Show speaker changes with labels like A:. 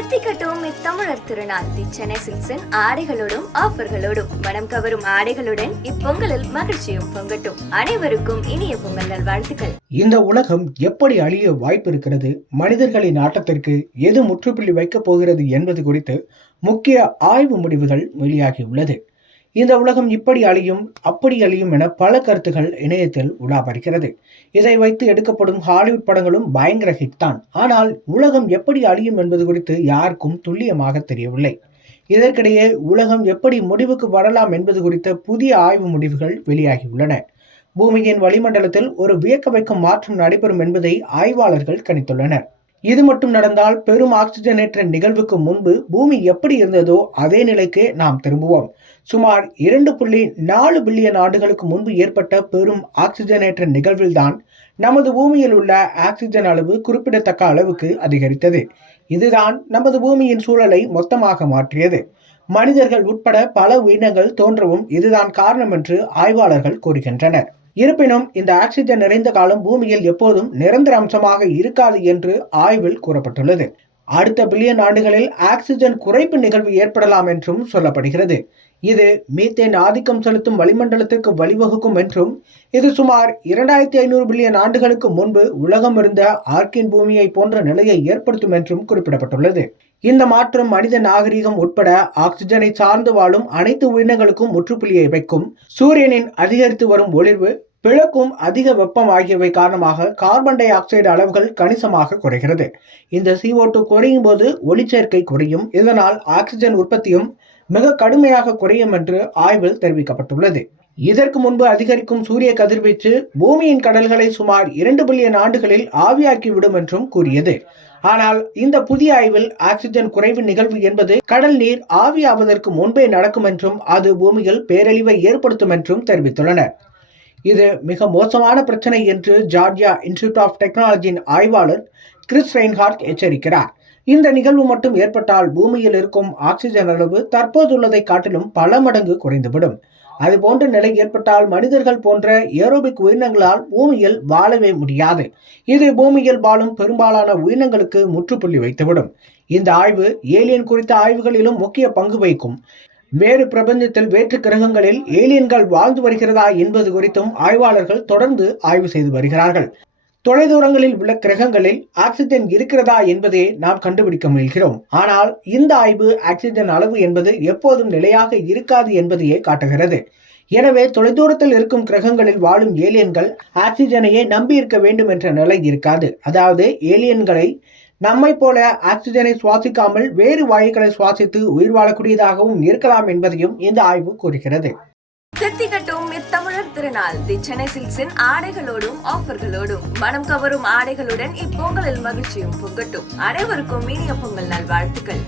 A: தித்திக்கட்டும் இத்தமிழர் திருநாள். தி சென்னை சில்க்ஸின் ஆடைகளோடும் ஆஃபர்களோடும் மனம் கவரும் ஆடைகளுடன் இப்பொங்கலில் மகிழ்ச்சியும் பொங்கட்டும். அனைவருக்கும் இனிய பொங்கல் நல்வாழ்த்துக்கள்.
B: இந்த உலகம் எப்படி அழிய வாய்ப்பு இருக்கிறது மனிதர்களின் ஆட்டத்திற்கு எது முற்றுப்புள்ளி வைக்கப் போகிறது என்பது குறித்து முக்கிய ஆய்வு முடிவுகள் வெளியாகியுள்ளது. இந்த உலகம் இப்படி அழியும் அப்படி அழியும் என பல கருத்துகள் இணையத்தில் உலா வருகிறது இதை வைத்து எடுக்கப்படும் ஹாலிவுட் படங்களும் பயங்கர ஹிட் தான். ஆனால் உலகம் எப்படி அழியும் என்பது குறித்து யாருக்கும் துல்லியமாக தெரியவில்லை. இதற்கிடையே உலகம் எப்படி முடிவுக்கு வரலாம் என்பது குறித்த புதிய ஆய்வு முடிவுகள் வெளியாகியுள்ளன. பூமியின் வளிமண்டலத்தில் ஒரு வியக்க வைக்கும் மாற்றம் நடைபெறும் என்பதை ஆய்வாளர்கள் கணித்துள்ளனர். இது மட்டும் நடந்தால் பெரும் ஆக்சிஜனேற்ற நிகழ்வுக்கு முன்பு பூமி எப்படி இருந்ததோ அதே நிலைக்கு நாம் திரும்புவோம். சுமார் இரண்டு புள்ளி நாலு பில்லியன் ஆண்டுகளுக்கு முன்பு ஏற்பட்ட பெரும் ஆக்சிஜனேற்ற நிகழ்வில்தான் நமது பூமியில் உள்ள ஆக்சிஜன் அளவு குறிப்பிடத்தக்க அளவுக்கு அதிகரித்தது. இதுதான் நமது பூமியின் சூழலை மொத்தமாக மாற்றியது. மனிதர்கள் உட்பட பல உயிரினங்கள் தோன்றவும் இதுதான் காரணம் என்று ஆய்வாளர்கள் கூறுகின்றனர். இருப்பினும் இந்த ஆக்சிஜன் நிறைந்த காலம் பூமியில் எப்போதும் நிரந்தர அம்சமாக இருக்காது என்று ஆய்வில் கூறப்பட்டுள்ளது. அடுத்த பில்லியன் ஆண்டுகளில் ஆக்சிஜன் குறைப்பு நிகழ்வு ஏற்படலாம் என்றும் சொல்லப்படுகிறது. இது மீத்தேன் ஆதிக்கம் செலுத்தும் வளிமண்டலத்திற்கு வழிவகுக்கும் என்றும் இது சுமார் இரண்டாயிரத்தி ஐநூறு பில்லியன் ஆண்டுகளுக்கு முன்பு உலகம் இருந்த ஆர்கின் பூமியை போன்ற நிலையை ஏற்படுத்தும் என்றும் குறிப்பிடப்பட்டுள்ளது. இந்த மாற்றம் மனித நாகரிகம் உட்பட ஆக்சிஜனை சார்ந்து வாழும் அனைத்து உயிரினங்களுக்கும் முற்றுப்புள்ளியை வைக்கும். சூரியனின் அதிகரித்து வரும் ஒளிர்வு பிளக்கும் அதிக வெப்பம் ஆகியவை காரணமாக கார்பன் டை ஆக்சைடு அளவுகள் கணிசமாக குறைகிறது. இந்த சிஓ டூ குறையும் போது ஒளிச்சேர்க்கை குறையும். இதனால் ஆக்சிஜன் உற்பத்தியும் மிக கடுமையாக குறையும் என்று ஆய்வில் தெரிவிக்கப்பட்டுள்ளது. இதற்கு முன்பு அதிகரிக்கும் சூரிய கதிர்வீச்சு பூமியின் கடல்களை சுமார் இரண்டு பில்லியன் ஆண்டுகளில் ஆவியாக்கிவிடும் என்றும் கூறியது. ஆனால் இந்த புதிய ஆய்வில் ஆக்சிஜன் குறைவு நிகழ்வு என்பது கடல் நீர் ஆவியாவதற்கு முன்பே நடக்கும் என்றும் அது பூமியில் பேரழிவை ஏற்படுத்தும் என்றும் தெரிவித்துள்ளனர். இது மிக மோசமான பிரச்சனை என்று ஜார்ஜியா இன்ஸ்டிடியூட் ஆஃப் டெக்னாலஜியின் ஆய்வாளர் கிறிஸ் ரெயின்ஹார்ட் எச்சரிக்கிறார். இந்த நிகழ்வு மட்டும் ஏற்பட்டால் பூமியில் இருக்கும் ஆக்சிஜன் அளவு தற்போதுள்ளதை காட்டிலும் பல மடங்கு குறைந்துவிடும். அது போன்ற நிலை ஏற்பட்டால் மனிதர்கள் போன்ற ஏரோபிக் உயிரினங்களால் பூமியில் வாழவே முடியாது. இது பூமியில் வாழும் பெரும்பாலான உயிரினங்களுக்கு முற்றுப்புள்ளி வைத்துவிடும். இந்த ஆய்வு ஏலியன் குறித்த ஆய்வுகளிலும் முக்கிய பங்கு வகிக்கும். வேறு பிரபஞ்சத்தில் வேற்று கிரகங்களில் ஏலியன்கள் வாழ்ந்து வருகிறதா என்பது குறித்தும் ஆய்வாளர்கள் தொடர்ந்து ஆய்வு செய்து வருகிறார்கள். தொலைதூரங்களில் உள்ள கிரகங்களில் ஆக்சிஜன் இருக்கிறதா என்பதே நாம் கண்டுபிடிக்க முயல்கிறோம். ஆனால் இந்த ஆய்வு ஆக்சிஜன் அளவு என்பது எப்போதும் நிலையாக இருக்காது என்பதையே காட்டுகிறது. எனவே தொலைதூரத்தில் இருக்கும் கிரகங்களில் வாழும் ஏலியன்கள் ஆக்சிஜனையே நம்பி இருக்க வேண்டும் என்ற நிலை இருக்காது. அதாவது ஏலியன்களை நம்மை போல ஆக்சிஜனை சுவாசிக்காமல் வேறு வாயுக்களை சுவாசித்து உயிர் வாழக்கூடியதாகவும் இருக்கலாம் என்பதையும் இந்த ஆய்வு கூறுகிறது.
A: தித்திக்கட்டும் இத்தமிழர் திருநாள். தி சென்னை சில்க்ஸின் ஆடைகளோடும் ஆஃபர்களோடும். மனம் கவரும் ஆடைகளுடன் இப்பொங்கலில் மகிழ்ச்சியும் பொங்கட்டும். அனைவருக்கும் இனிய பொங்கல் நல்வாழ்த்துக்கள்.